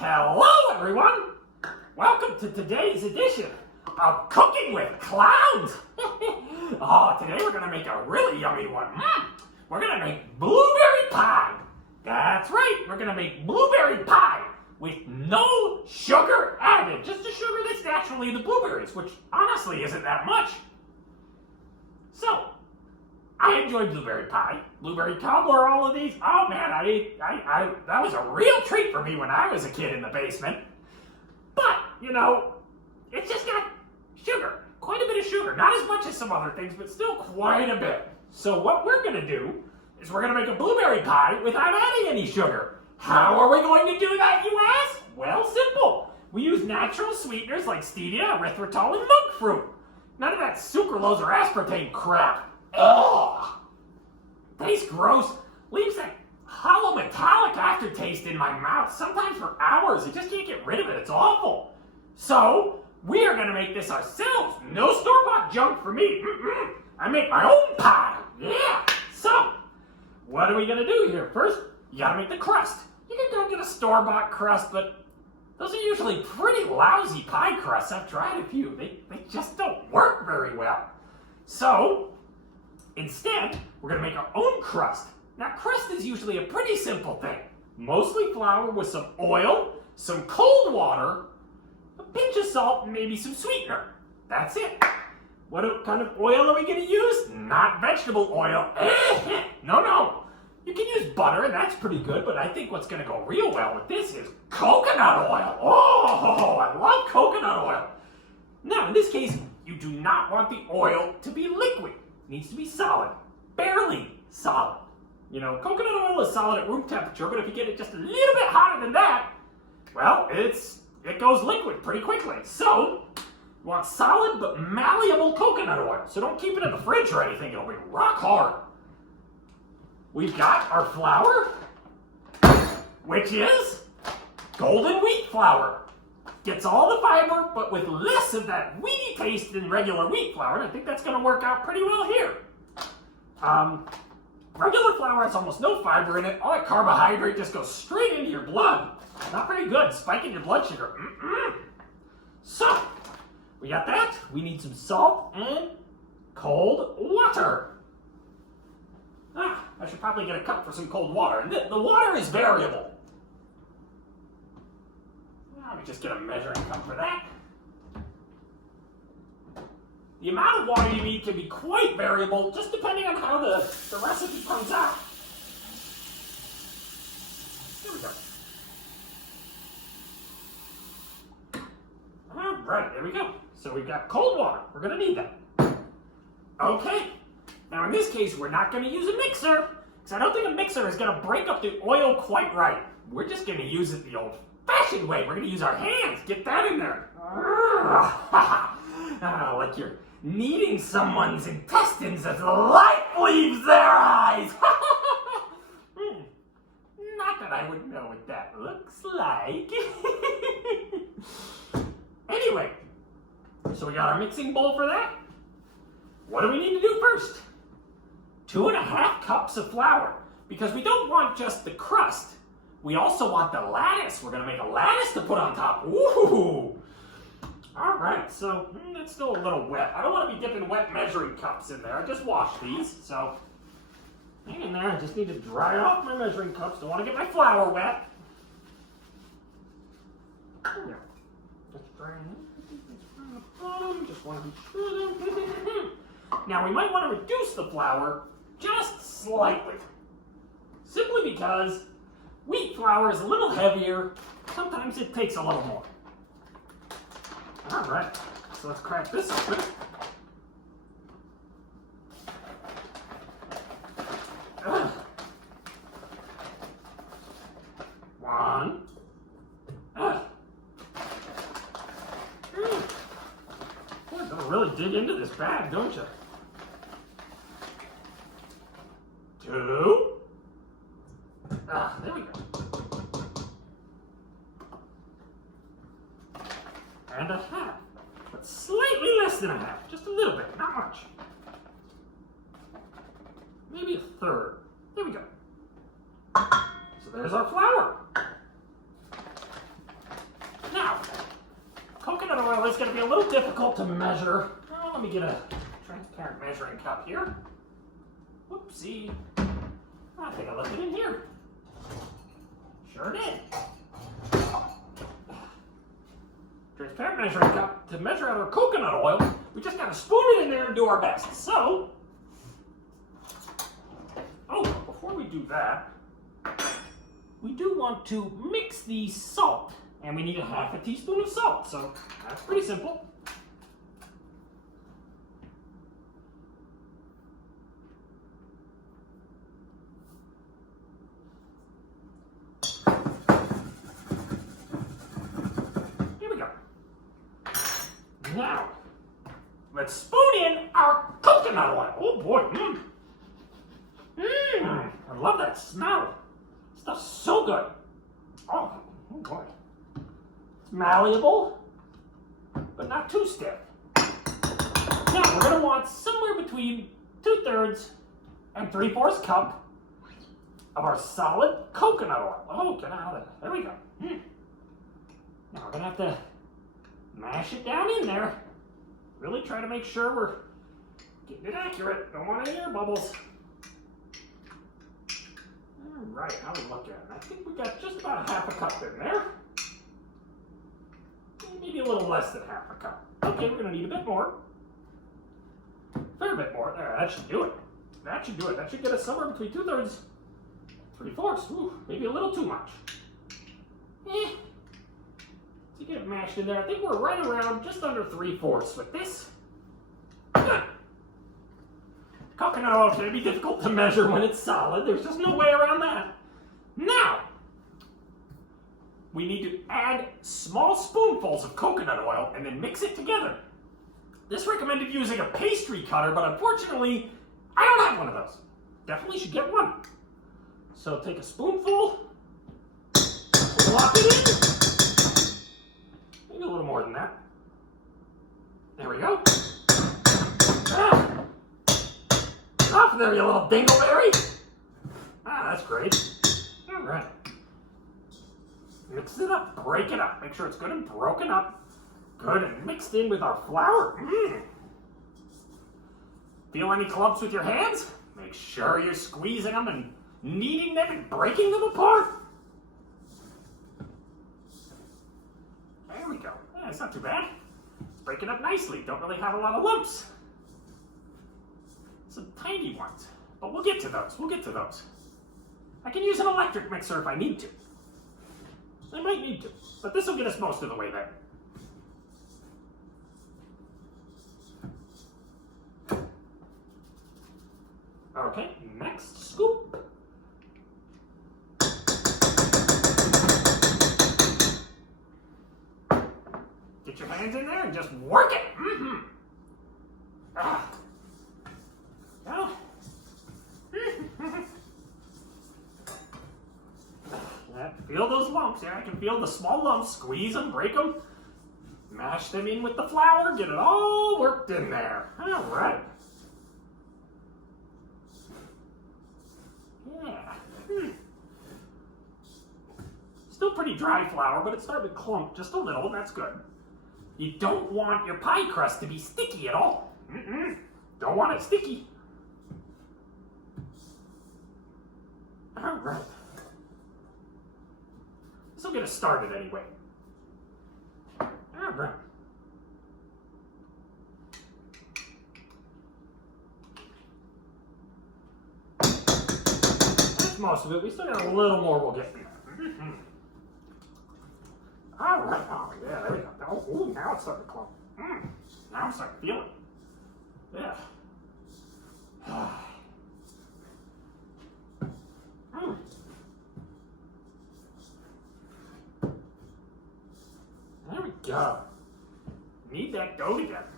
Hello, everyone! Welcome to today's edition of Cooking with Clowns. Oh, today we're going to make a really yummy one. We're going to make blueberry pie. That's right, we're going to make blueberry pie with no sugar added. Just the sugar that's naturally in the blueberries, which honestly isn't that much. So, I enjoy blueberry pie, blueberry cobbler, all of these. Oh man, that was a real treat for me when I was a kid in the basement. But, you know, it's just got sugar, quite a bit of sugar. Not as much as some other things, but still quite a bit. So what we're gonna do is we're gonna make a blueberry pie without adding any sugar. How are we going to do that, you ask? Well, simple. We use natural sweeteners like stevia, erythritol, and monk fruit. None of that sucralose or aspartame crap. Ugh! Tastes gross. Leaves that hollow metallic aftertaste in my mouth, sometimes for hours. I just can't get rid of it. It's awful. So, we are going to make this ourselves. No store-bought junk for me. I make my own pie. Yeah! So, what are we going to do here? First, you got to make the crust. You can go get a store-bought crust, but those are usually pretty lousy pie crusts. I've tried a few. They just don't work very well. So, instead, we're going to make our own crust. Now, crust is usually a pretty simple thing. Mostly flour with some oil, some cold water, a pinch of salt, and maybe some sweetener. That's it. What kind of oil are we going to use? Not vegetable oil. No. You can use butter, and that's pretty good, but I think what's going to go real well with this is coconut oil. Oh, I love coconut oil. Now, in this case, you do not want the oil to be liquid. It needs to be solid, barely solid. You know, coconut oil is solid at room temperature, but if you get it just a little bit hotter than that, well, it goes liquid pretty quickly. So, you want solid but malleable coconut oil. So don't keep it in the fridge or anything, it'll be rock hard. We've got our flour, which is golden wheat flour. Gets all the fiber, but with less of that weedy taste than regular wheat flour, and I think that's going to work out pretty well here. Regular flour has almost no fiber in it. All that carbohydrate just goes straight into your blood. Not very good, spiking your blood sugar. So, we got that. We need some salt and cold water. I should probably get a cup for some cold water. And the water is variable. Let me just get a measuring cup for that. The amount of water you need can be quite variable, just depending on how the recipe comes out. There we go. All right, there we go. So we've got cold water. We're going to need that. Okay. Now in this case, we're not going to use a mixer, because I don't think a mixer is going to break up the oil quite right. We're just going to use it the old-fashioned way. We're going to use our hands. Get that in there. Like you're kneading someone's intestines as the light leaves their eyes. Not that I would know what that looks like. Anyway, so we got our mixing bowl for that. What do we need to do first? 2.5 cups of flour, because we don't want just the crust. We also want the lattice. We're going to make a lattice to put on top. Ooh! All right, so it's still a little wet. I don't want to be dipping wet measuring cups in there. I just washed these, so hang in there. I just need to dry off my measuring cups. Don't want to get my flour wet. There. Just dry it. Just want to be sure. Now, we might want to reduce the flour just slightly. Simply because wheat flour is a little heavier. Sometimes it takes a little more. All right, so let's crack this open. One. Boy, you gotta really dig into this bag, don't you? 2. There we go. And 1/2, but slightly less than 1/2, just a little bit, not much. Maybe 1/3. There we go. So there's our flour. it's going to be a little difficult to measure. Oh, let me get a transparent measuring cup here. Whoopsie. I think I left it in here. Sure did. Transparent measuring cup. To measure out our coconut oil, we just got to spoon it in there and do our best. So, before we do that, we do want to mix the salt. And we need a half a teaspoon of salt. So, that's pretty simple. Now, let's spoon in our coconut oil. Oh boy, I love that smell. Stuff's so good. Oh boy. It's malleable, but not too stiff. Now, we're gonna want somewhere between 2/3 and 3/4 cup of our solid coconut oil. Oh, get out of there. There we go. Now, we're gonna have to mash it down in there. Really try to make sure we're getting it accurate. Don't want any air bubbles. All right, how we look at it? I think we got just about a half a cup in there. Maybe a little less than half a cup. Okay, we're gonna need a bit more. A fair bit more. There, that should do it. That should do it. That should get us somewhere between 2/3, 3/4. Ooh, maybe a little too much. To get it mashed in there, I think we're right around just under 3/4 with this. Good. Coconut oil can be difficult to measure when it's solid. There's just no way around that. Now, we need to add small spoonfuls of coconut oil and then mix it together. This recommended using a pastry cutter, but unfortunately, I don't have one of those. Definitely should get one. So take a spoonful, plop it in. Maybe a little more than that. There we go. Off there, you little dingleberry. That's great. All right. Mix it up, break it up. Make sure it's good and broken up. Good and mixed in with our flour. Feel any clumps with your hands? Make sure you're squeezing them and kneading them and breaking them apart. There we go. Yeah, it's not too bad. It's breaking up nicely. Don't really have a lot of lumps. Some tiny ones. But we'll get to those. We'll get to those. I can use an electric mixer if I need to. I might need to. But this will get us most of the way there. Okay, next scoop. Get your hands in there and just work it. Feel those lumps. Yeah, I can feel the small lumps. Squeeze them, break them, mash them in with the flour, get it all worked in there. All right. Yeah. Still pretty dry flour, but it's starting to clump just a little. That's good. You don't want your pie crust to be sticky at all. Don't want it sticky. All right. This will get us started anyway. All right. That's most of it. We still got a little more we'll get in there. All right. Oh, yeah, there we go. Oh, ooh, now it's starting to clump. Now I'm starting to feel it. Yeah. There we go. Need that dough together.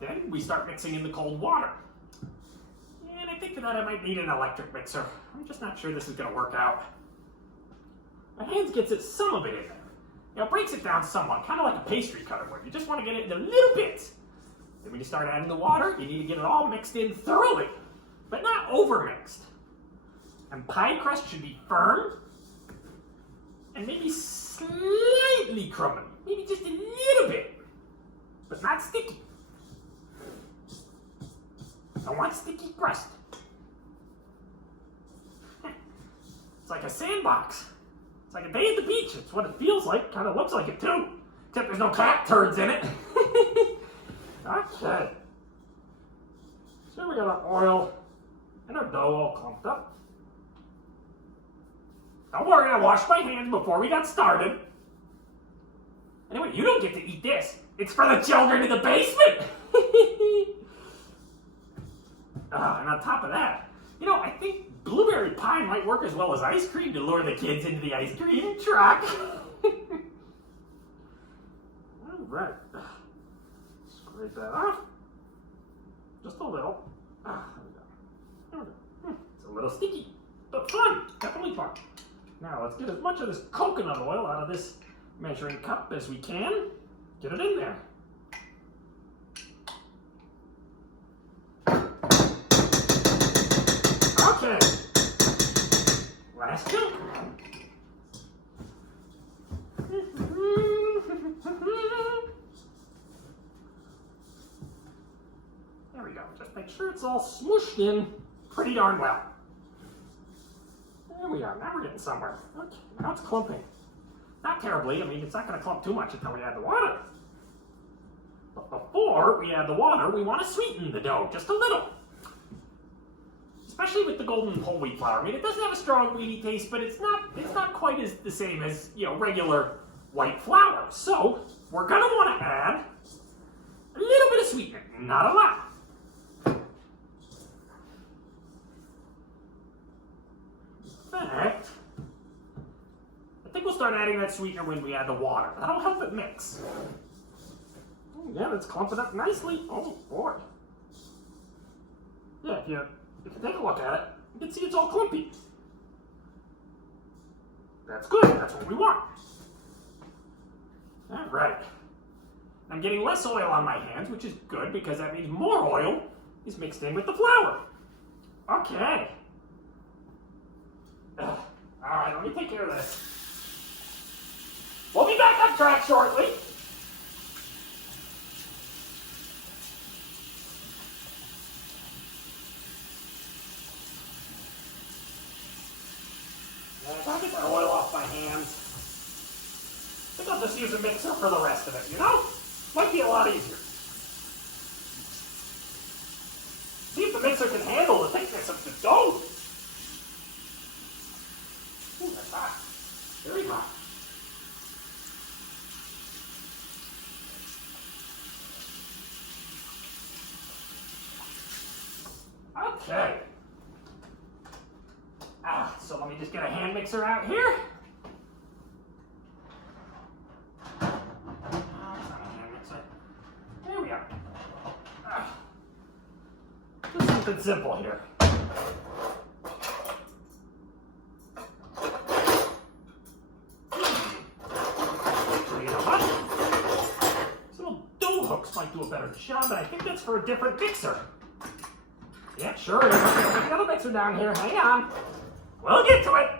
Then we start mixing in the cold water. And I think for that I might need an electric mixer. I'm just not sure this is going to work out. My hands gets it, some of it in there. You know, it breaks it down somewhat, kind of like a pastry cutter would. You just want to get it into little bits. Then when you start adding the water, you need to get it all mixed in thoroughly, but not over-mixed. And pie crust should be firm and maybe slightly crumbly. Maybe just a little bit. But not sticky. I want sticky crust. It's like a sandbox. It's like a day at the beach. It's what it feels like. Kind of looks like it too. Except there's no cat turds in it. Okay. So we got our oil and our dough all clumped up. Don't worry, I washed my hands before we got started. Anyway, you don't get to eat this. It's for the children in the basement. And on top of that, you know, I think blueberry pie might work as well as ice cream to lure the kids into the ice cream truck. All right. Scrape that off. Just a little. There we go. There we go. It's a little sticky, but fun. Definitely fun. Now let's get as much of this coconut oil out of this measuring cup as we can. Get it in there. Okay. Last two. There we go. Just make sure it's all smooshed in pretty darn well. There we are. Now we're getting somewhere. Okay. Now it's clumping. Not terribly. I mean, it's not going to clump too much until we add the water. But before we add the water, we want to sweeten the dough just a little. Especially with the golden whole wheat flour. I mean, it doesn't have a strong wheaty taste, but it's not quite as the same as, you know, regular white flour. So we're going to want to add a little bit of sweetener, not a lot. In fact, I think we'll start adding that sweetener when we add the water. That'll help it mix. Oh, yeah, it's clumping up nicely. Oh boy. Yeah, if you take a look at it, you can see it's all clumpy. That's good. That's what we want. All right. I'm getting less oil on my hands, which is good because that means more oil is mixed in with the flour. Okay. All right, let me take care of this. We'll be back on track shortly. I'll get that oil off my hands. I think I'll just use a mixer for the rest of it, you know? Might be a lot easier. See if the mixer can handle the thickness of the dough. Ooh, that's hot. Very hot. Okay. So let me just get a hand mixer out here. That's not a hand mixer. There we are. Just something simple here. These little dough hooks might do a better job, but I think that's for a different mixer. Yeah, sure is. Okay, I'll put the other mixer down here. Hang on. We'll get to it.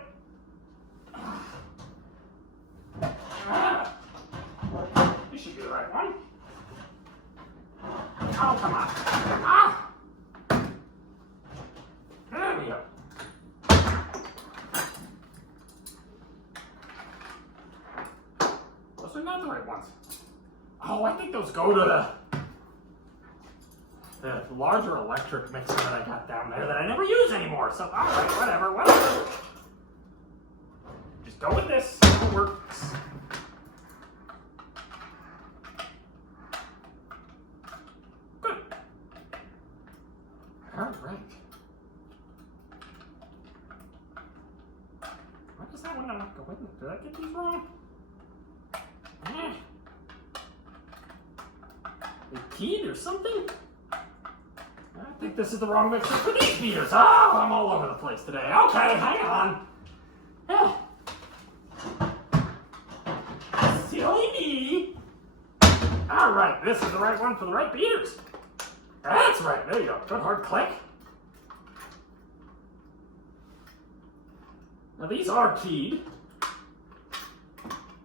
This should be the right one. Oh, come on. There we go. Those are not the right ones. Oh, I think those go to the larger electric mixer that I got down there that I never use anymore. So, all right, whatever. Just go with this. It works. Good. All right. Why does that one not go in? Did I get these wrong? They keyed or something? I think this is the wrong mixer for these beers. Oh, I'm all over the place today. Okay, hang on. Yeah. Silly me. All right, this is the right one for the right beers. That's right. There you go. Good hard click. Now these are keyed.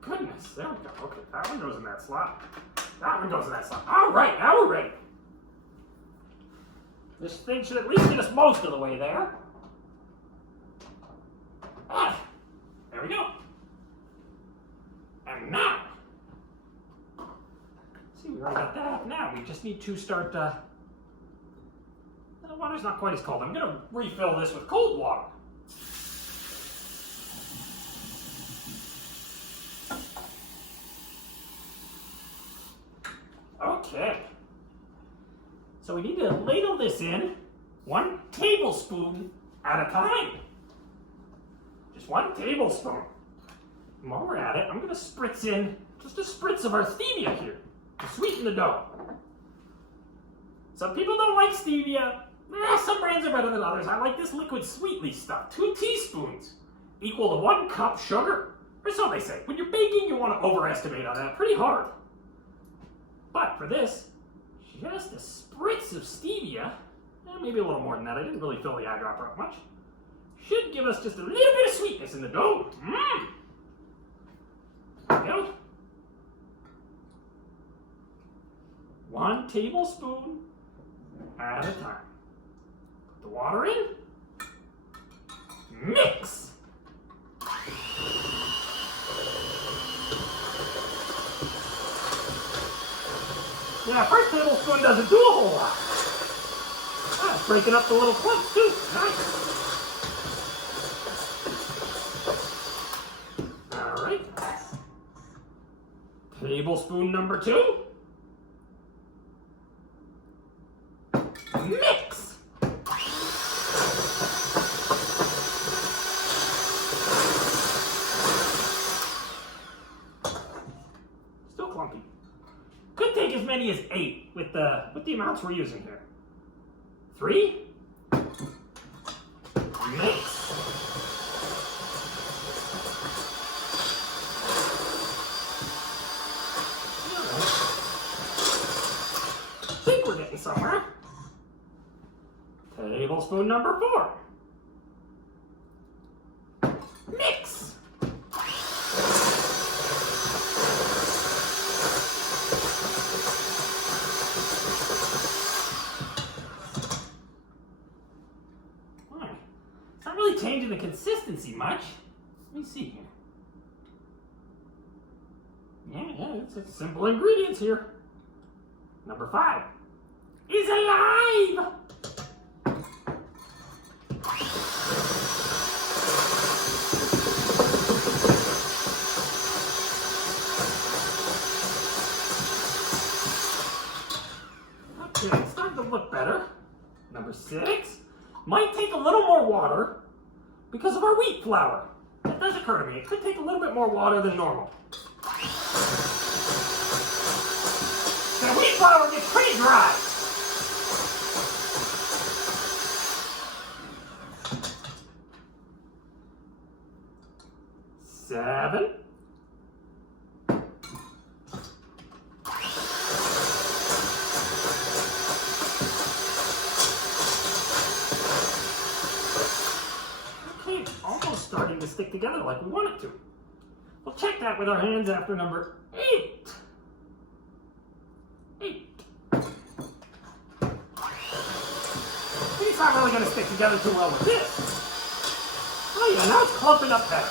Good. Yes, there we go. Okay, that one goes in that slot. That one goes in that slot. All right, now we're ready. This thing should at least get us most of the way there. Ah, there we go. And now, see, we already got that up. Now we just need to start. The water's not quite as cold. I'm going to refill this with cold water. Okay. So we need to ladle this in 1 tablespoon at a time. Just 1 tablespoon. And while we're at it, I'm going to spritz in just a spritz of our stevia here to sweeten the dough. Some people don't like stevia. Some brands are better than others. I like this liquid sweetly stuff. 2 teaspoons equal to 1 cup sugar. Or so they say. When you're baking, you want to overestimate on that pretty hard. But for this, just a spritz of stevia, maybe a little more than that. I didn't really fill the eyedropper up much. Should give us just a little bit of sweetness in the dough. There we go. 1 tablespoon at a time. Put the water in. Mix. Yeah, 1st tablespoon doesn't do a whole lot. It's breaking up the little clumps too. Nice. All right. Tablespoon number 2. Mix. Still clumpy. Could take as many as 8 with the amounts we're using here. 3. Mix. I think we're getting somewhere. Tablespoon number 4. Mix. It's not really changing the consistency much. Let me see here. Yeah, it's simple ingredients here. Number 5 is alive. Okay, it's starting to look better. Number 6 might take a little more water because of our wheat flour. That does occur to me. It could take a little bit more water than normal. The wheat flour gets pretty dry. Seven. Okay, almost starting to stick together like we want it to. We'll check that with our hands after number 8. It's not really going to stick together too well with this. Oh yeah, now it's clumping up better.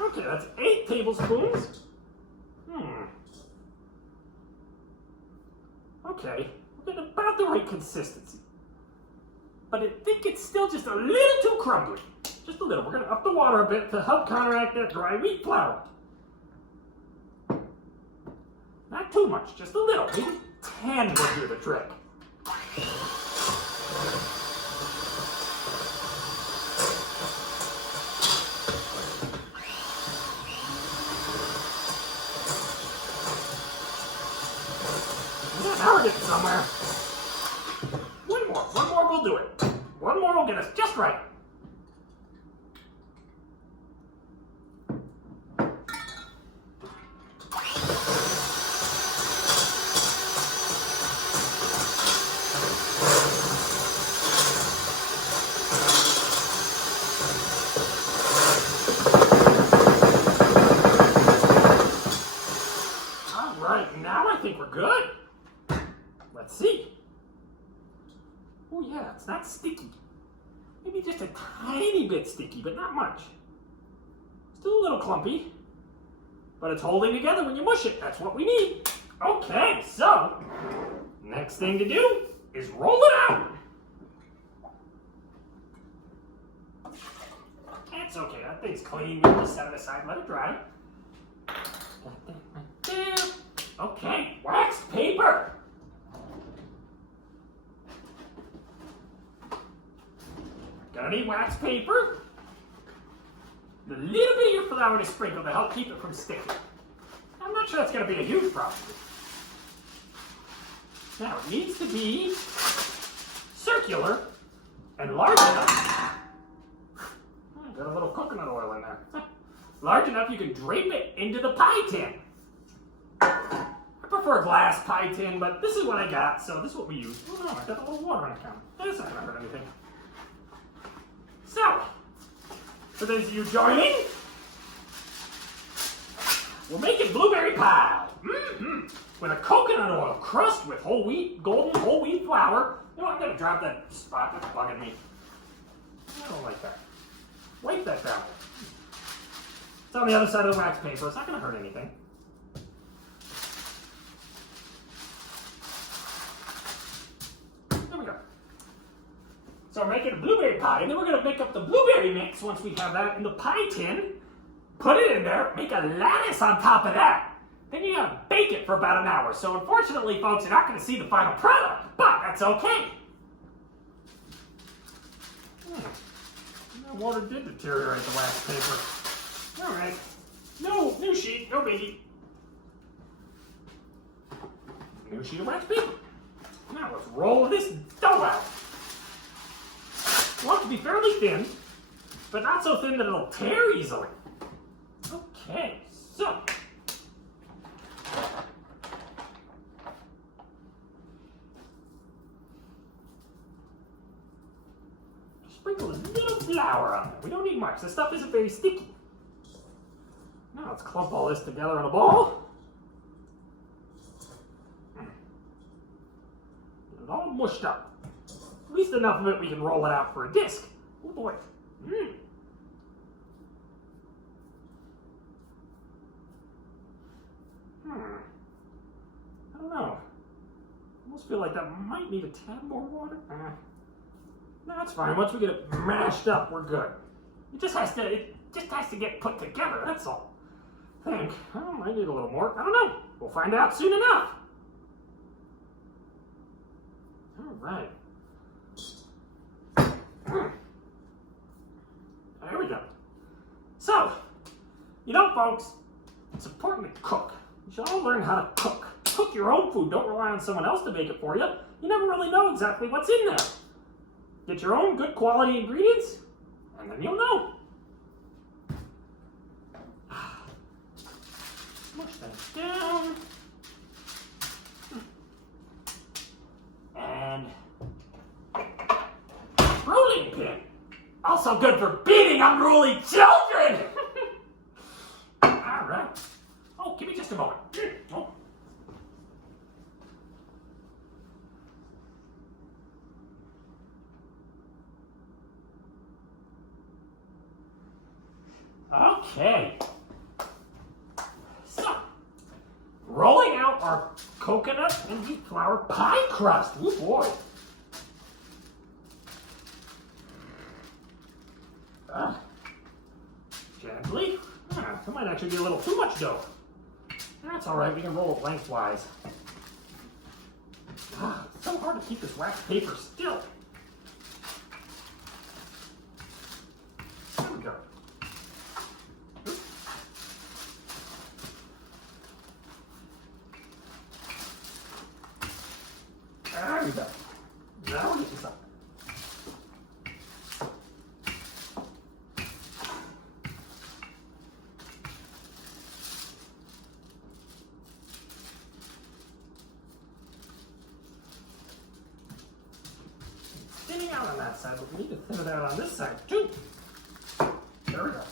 Okay, that's 8 tablespoons. Okay, we're getting about the right consistency. But I think it's still just a little too crumbly. Just a little. We're going to up the water a bit to help counteract that dry wheat flour. Not too much, just a little. Maybe 10 will do the trick. Yeah, now we're getting somewhere. One more will do it. One more will get us just right. Oh yeah, it's not sticky. Maybe just a tiny bit sticky, but not much. Still a little clumpy, but it's holding together when you mush it. That's what we need. Okay, so next thing to do is roll it out. That's okay, that thing's clean. We'll just set it aside, let it dry. Got that right there. Okay, wax paper. Gonna need wax paper. A little bit of your flour to sprinkle to help keep it from sticking. I'm not sure that's gonna be a huge problem. Now it needs to be circular and large enough. Got a little coconut oil in there. Large enough you can drape it into the pie tin. I prefer a glass pie tin, but this is what I got, so this is what we use. Oh no, I got a little water on the counter. That's not gonna hurt anything. So, for those of you joining, we're making blueberry pie. With a coconut oil crust with whole wheat, golden whole wheat flour. You know, I'm gonna drop that spot that's bugging me. I don't like that. Wipe that down. It's on the other side of the wax paper. It's not gonna hurt anything. There we go. So we're making a blueberry pie, and then we're gonna make up the blueberry mix once we have that in the pie tin. Put it in there, make a lattice on top of that. Then you gotta bake it for about an hour. So unfortunately, folks, you're not gonna see the final product, but that's okay. That water did deteriorate the wax paper. All right. No, new sheet, no biggie. New sheet of wax paper. Now let's roll this dough out. You want it to be fairly thin, but not so thin that it'll tear easily. Okay, so. Sprinkle a little flour on it. We don't need much. This stuff isn't very sticky. Now let's clump all this together in a ball. Get it all mushed up. At least enough of it we can roll it out for a disc. Oh boy. I don't know. I almost feel like that might need a tad more water. No, that's fine. Once we get it mashed up, we're good. It just has to get put together, that's all. I think. I might need a little more. I don't know. We'll find out soon enough. All right. There we go. So, you know, folks, it's important to cook. You should all learn how to cook. Cook your own food. Don't rely on someone else to make it for you. You never really know exactly what's in there. Get your own good quality ingredients, and then you'll know. Mush that down. And rolling pin. Also good for beating unruly children. All right. Oh, give me just a moment. Oh. Okay. So, rolling out our coconut and wheat flour pie crust. Oh boy. Gently. That might actually be a little too much dough. That's all right. We can roll it lengthwise. It's so hard to keep this wax paper still. There we go. There we go. Now we'll get this up. Thinning out on that side, but we need to thin it out on this side too. There we go.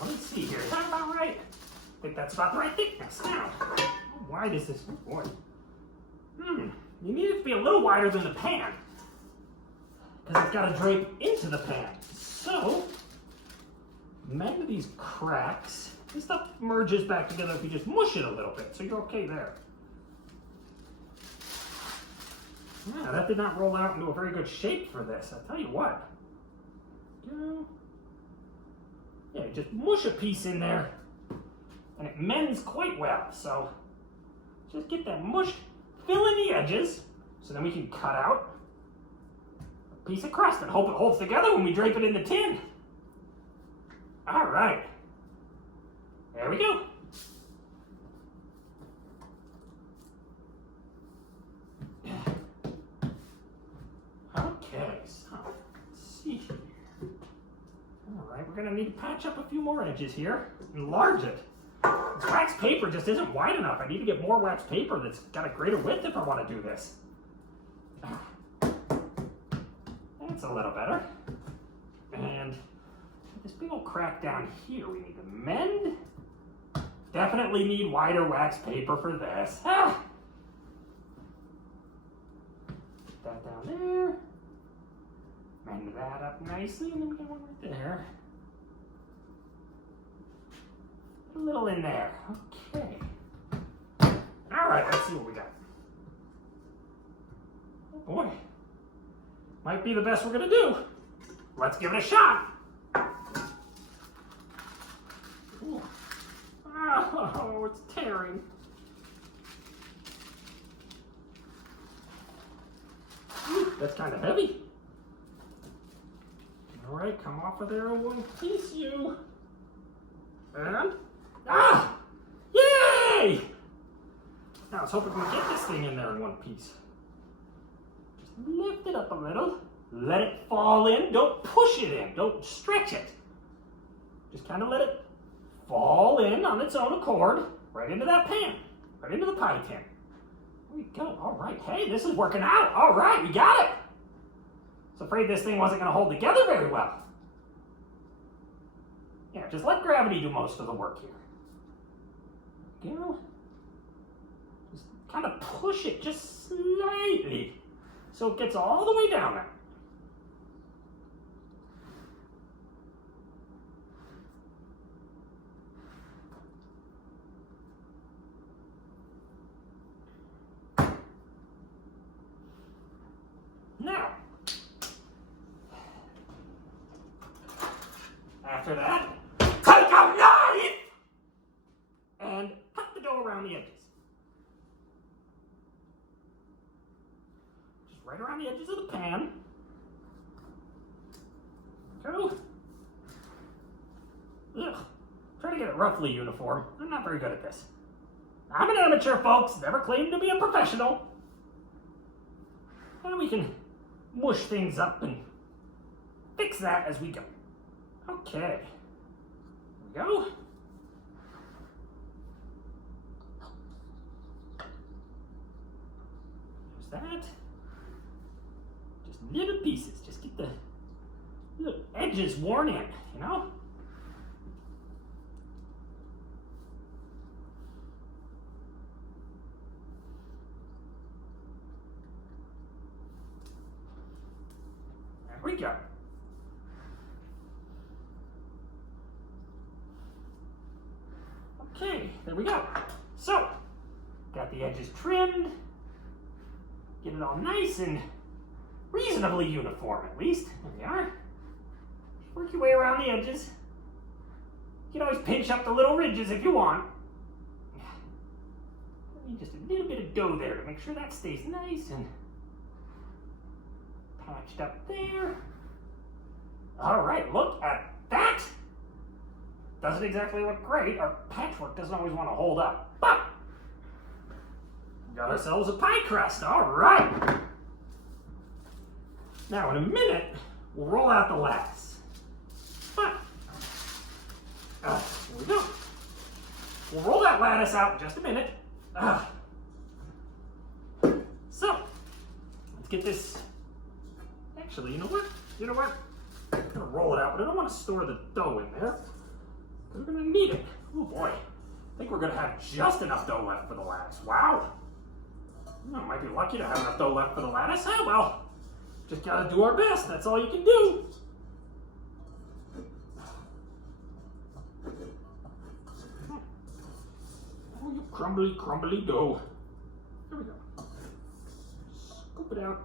Let me see here. Is that about right? I think that's about the right thickness now. Oh wide is this? Oh boy. You need it to be a little wider than the pan, because it's got to drape into the pan. So, mend these cracks. This stuff merges back together if you just mush it a little bit, so you're okay there. Yeah, that did not roll out into a very good shape for this. I'll tell you what. Yeah, you just mush a piece in there, and it mends quite well. So, just get that mushed, fill in the edges, so then we can cut out a piece of crust and hope it holds together when we drape it in the tin. All right. There we go. Okay, so let's see here. All right, we're gonna need to patch up a few more edges here, enlarge it. This wax paper just isn't wide enough. I need to get more wax paper that's got a greater width if I want to do this. That's a little better. And this big old crack down here we need to mend. Definitely need wider wax paper for this. Put that down there. Mend that up nicely, and then we got one right there. A little in there. Okay. All right, let's see what we got. Oh boy. Might be the best we're gonna do. Let's give it a shot. Ooh. Oh, it's tearing. Ooh, that's kind of heavy. All right, come off of there in one piece, you. And, yay! Now, I was hoping we could get this thing in there in one piece. Just lift it up a little. Let it fall in. Don't push it in. Don't stretch it. Just kind of let it fall in on its own accord, right into that pan, right into the pie tin. There we go. All right. Hey, this is working out. All right, we got it. I was afraid this thing wasn't going to hold together very well. Yeah, just let gravity do most of the work here. You know, just kind of push it just slightly so it gets all the way down there. Now, after that, take a knife and cut the dough around the edges. Just right around the edges of the pan. Go. Ugh. Try to get it roughly uniform. I'm not very good at this. I'm an amateur, folks. Never claimed to be a professional. And we can mush things up and fix that as we go. Okay. There we go. There's that. Just little pieces. Just get the little edges worn in, you know? There we go. Okay, there we go. So, got the edges trimmed. Get it all nice and reasonably uniform, at least. There we are. Work your way around the edges. You can always pinch up the little ridges if you want. Need just a little bit of dough there to make sure that stays nice and patched up there. All right, look at that. Doesn't exactly look great. Our patchwork doesn't always want to hold up, but got ourselves a pie crust. All right. Now, in a minute, we'll roll out the lattice. But, here we go. We'll roll that lattice out in just a minute. So, let's get this. Actually, you know what? I'm gonna roll it out, but I don't want to store the dough in there. We're gonna need it. Oh boy. think we're gonna have just enough dough left for the lattice. Wow. Might be lucky to have enough dough left for the lattice. Oh, well, just gotta do our best. That's all you can do. Oh, you crumbly, crumbly dough. Here we go. Scoop it out.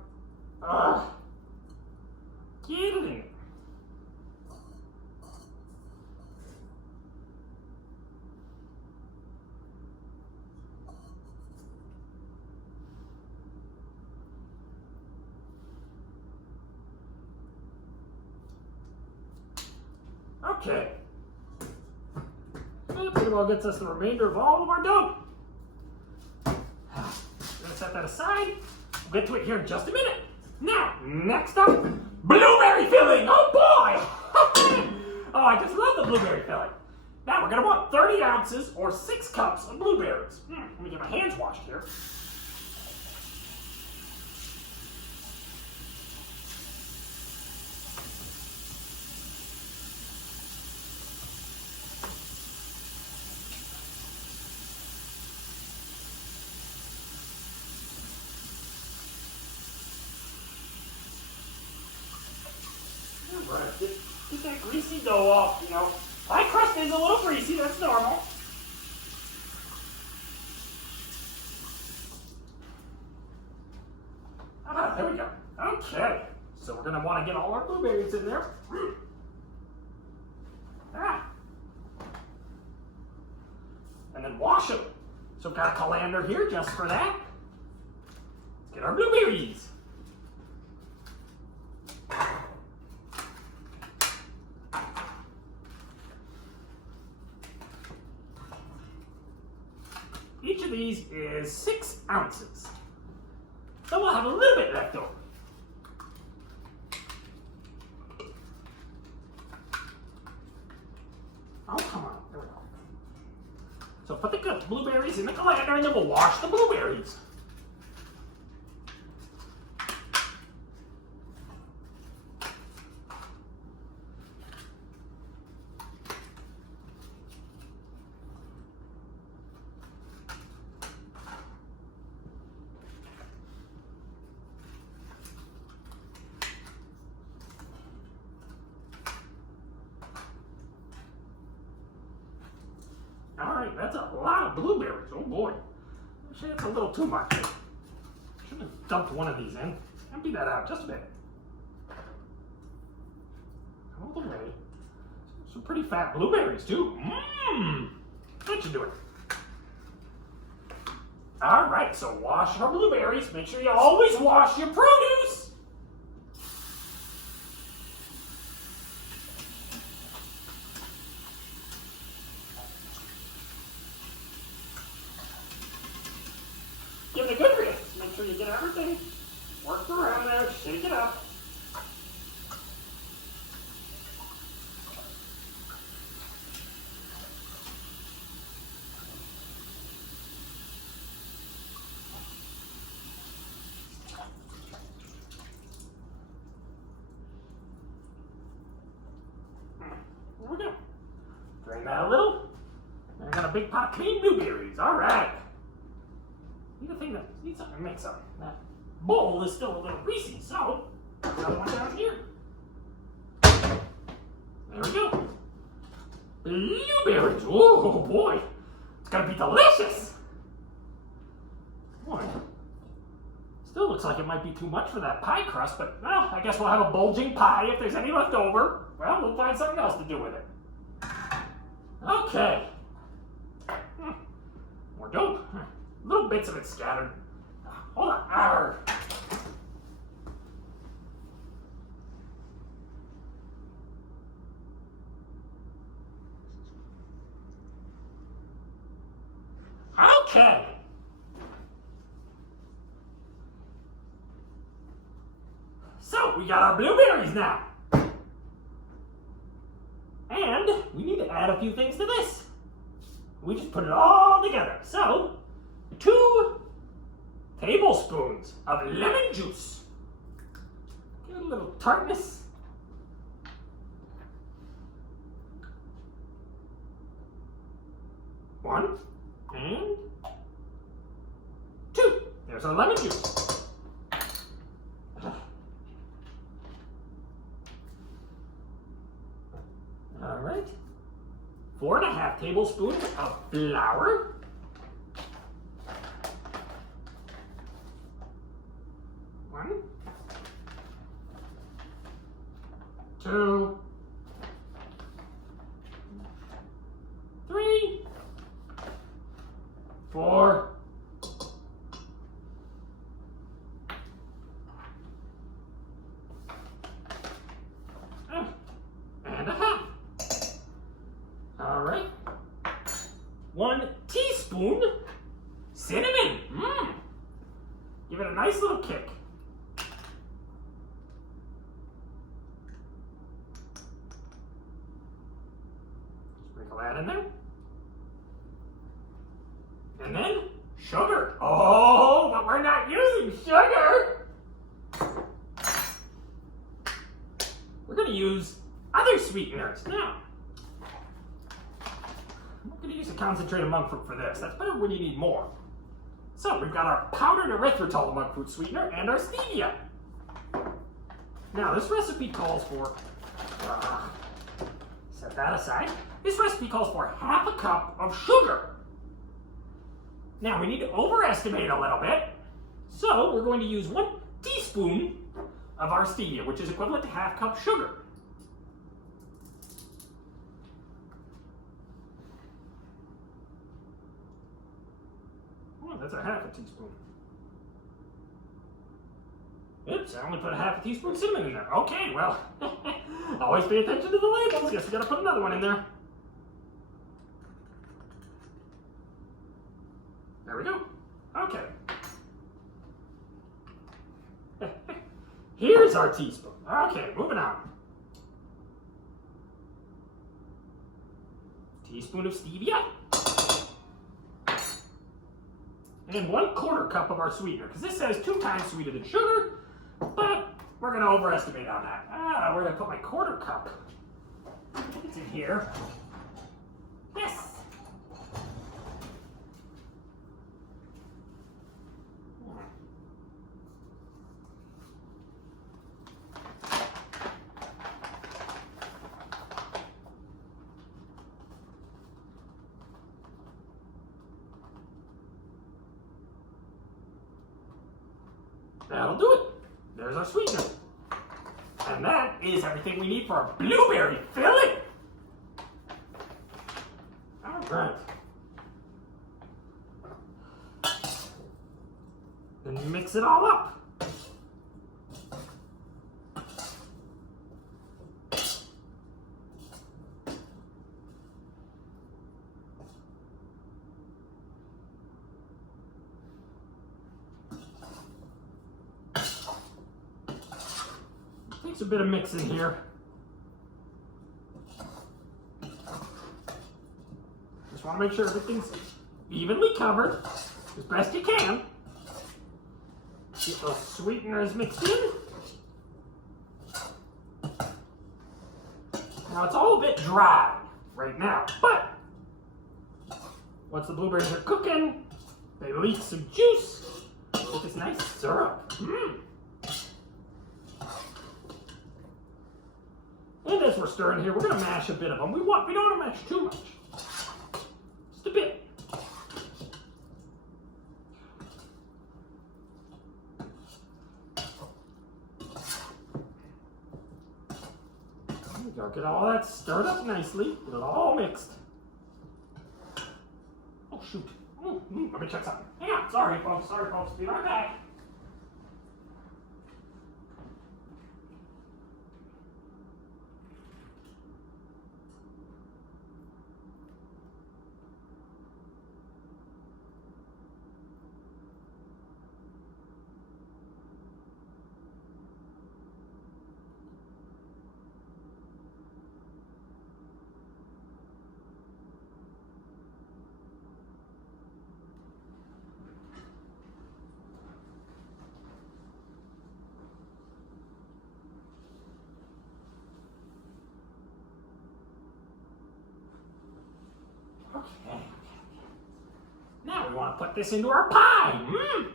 Get it in. Okay. That pretty well gets us the remainder of all of our dough. Gonna set that aside. We'll get to it here in just a minute. Now, next up, blueberry filling. Oh boy! Oh, I just love the blueberry filling. Now we're gonna want 30 ounces or 6 cups of blueberries. Let me get my hands washed here. Right. Get that greasy dough off, you know. My crust is a little greasy, that's normal. There we go. Okay. So we're going to want to get all our blueberries in there. And then wash them. So I've got a colander here just for that. Let's get our blueberries. Each of these is 6 ounces. So we'll have a little bit left over. Oh, come on. There we go. So put the blueberries in the colander and then we'll wash the blueberries. Alright, that's a lot of blueberries. Oh boy. Actually, that's a little too much. Should have dumped one of these in. Empty that out just a bit. All the way. Some pretty fat blueberries, too. Mmm! That should do it. Alright, so wash our blueberries. Make sure you always wash your produce. Give it a good rinse. Make sure you get everything worked around there. Shake it up. There we go. Drain that a little. And I got a big pot of clean blueberries. All right. Need a thing that needs something to mix up. That bowl is still a little greasy, so another one down here. There we go. Blueberries. Oh boy, it's gonna be delicious. Boy, still looks like it might be too much for that pie crust, but well, I guess we'll have a bulging pie if there's any left over. Well, we'll find something else to do with it. Okay. More dough. Little bits of it scattered. Hold on. Arr. Okay. So we got our blueberries now. And we need to add a few things to this. We just put it all together. So 2 tablespoons of lemon juice. Get a little tartness. 1 And 2. There's our lemon juice. All right. 4½ tablespoons of flour. 1, 2, 3, 4, and a half. All right. 1 teaspoon cinnamon. Give it a nice little kick. Sprinkle that in there. And then sugar. Oh, but we're not using sugar. We're going to use other sweeteners now. I'm not going to use a concentrated monk fruit for this. That's better when you need more. So we've got our powdered erythritol monk fruit sweetener and our stevia. Now this recipe calls for, set that aside. This recipe calls for ½ cup of sugar. Now we need to overestimate a little bit. So we're going to use 1 teaspoon of our stevia, which is equivalent to ½ cup sugar. Oh, that's a ½ teaspoon. Oops, I only put a ½ teaspoon cinnamon in there. Okay, well, always pay attention to the labels. Guess we gotta put another one in there. There we go. Okay. Here's our teaspoon. Okay, moving on. Teaspoon of stevia. And 1/4 cup of our sweetener, because this says 2 times sweeter than sugar, but we're going to overestimate on that. Where did I put my 1/4 cup? It's in here. Yes. That'll do it. There's our sweetener. And that is everything we need for our blueberry filling. All right. Then mix it all up. Takes a bit of mixing here. Just want to make sure everything's evenly covered as best you can. Get those sweeteners mixed in. Now it's all a bit dry right now, but once the blueberries are cooking, they leak some juice with this nice syrup. And as we're stirring here, we're going to mash a bit of them. We don't want to mash too much. Just a bit. There we go. Get all that stirred up nicely. Get it all mixed. Oh, shoot. Let me check something. Hang on. Sorry, folks. Be right back. want to put this into our pie. Mmm.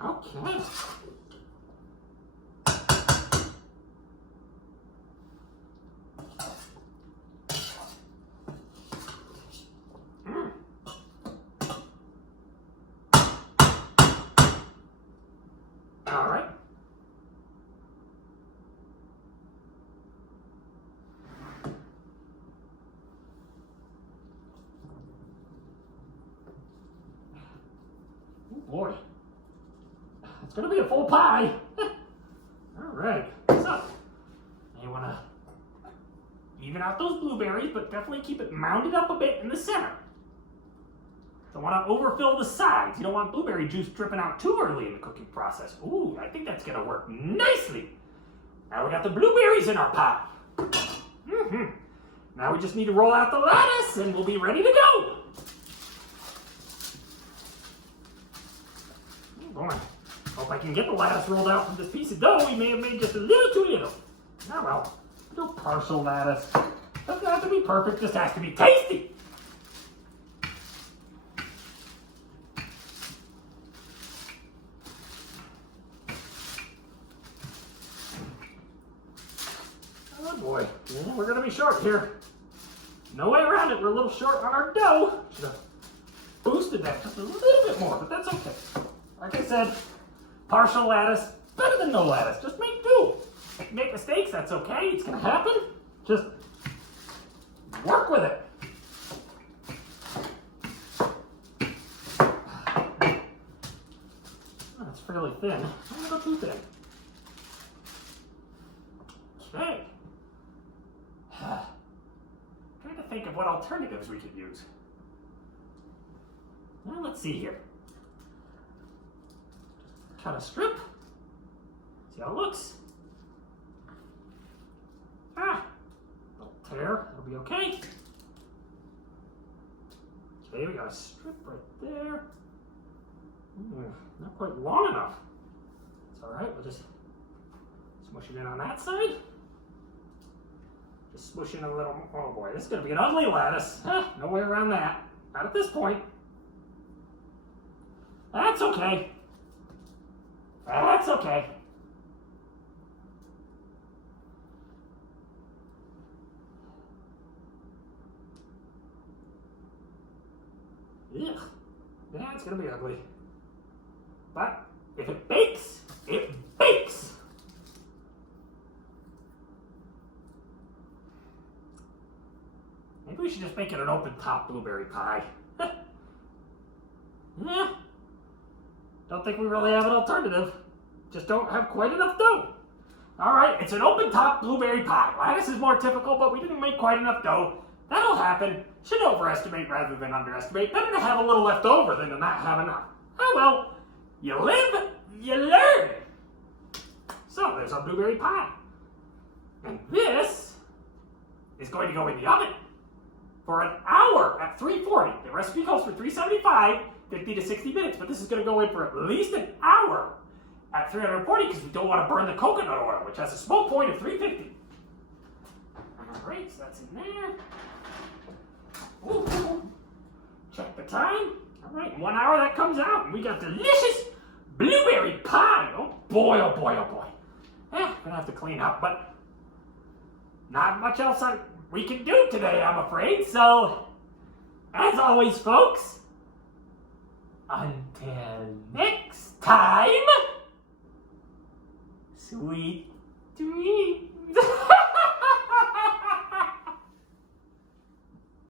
Okay. All right. Oh boy. It's going to be a full pie. All right. So, you want to even out those blueberries, but definitely keep it mounded up a bit in the center. Don't want to overfill the sides. You don't want blueberry juice dripping out too early in the cooking process. Ooh, I think that's going to work nicely. Now we got the blueberries in our pie. Now we just need to roll out the lettuce and we'll be ready to go. Oh boy. Hope I can get the lettuce rolled out from this piece of dough. We may have made just a little too little. Oh well, do partial lettuce. Doesn't have to be perfect, just has to be tasty. Oh boy, yeah, we're gonna be short here. No way around it, we're a little short on our dough. Should have boosted that just a little bit more, but that's okay. Like I said, partial lattice, better than no lattice. Just make do. If you make mistakes, that's okay. It's gonna happen. Just work with it. That's fairly thin. I'm gonna go too thin. Okay. Trying to think of what alternatives we could use. Well, let's see here. Cut a strip. See how it looks. Little tear. It'll be okay. Okay, we got a strip right there. Not quite long enough. It's all right. We'll just smush it in on that side. Just smush in a little. Oh boy, this is going to be an ugly lattice. No way around that. Not at this point. That's okay. That's okay. Ugh. Yeah, it's gonna be ugly. But if it bakes, it bakes. Maybe we should just make it an open top blueberry pie. Yeah. Don't think we really have an alternative. Just don't have quite enough dough. All right, it's an open top blueberry pie. Lattice is more typical, but we didn't make quite enough dough. That'll happen. Should overestimate rather than underestimate. Better to have a little left over than to not have enough. Oh well, you live, you learn. So there's our blueberry pie. And this is going to go in the oven for an hour at 340. The recipe calls for 375. 50 to 60 minutes, but this is going to go in for at least an hour at 340 because we don't want to burn the coconut oil, which has a smoke point of 350. All right, so that's in there. Ooh. Check the time. All right, in 1 hour that comes out, and we got delicious blueberry pie. Oh boy, oh boy, oh boy. Gonna have to clean up, but not much else we can do today, I'm afraid. So, as always, folks, until next time, sweet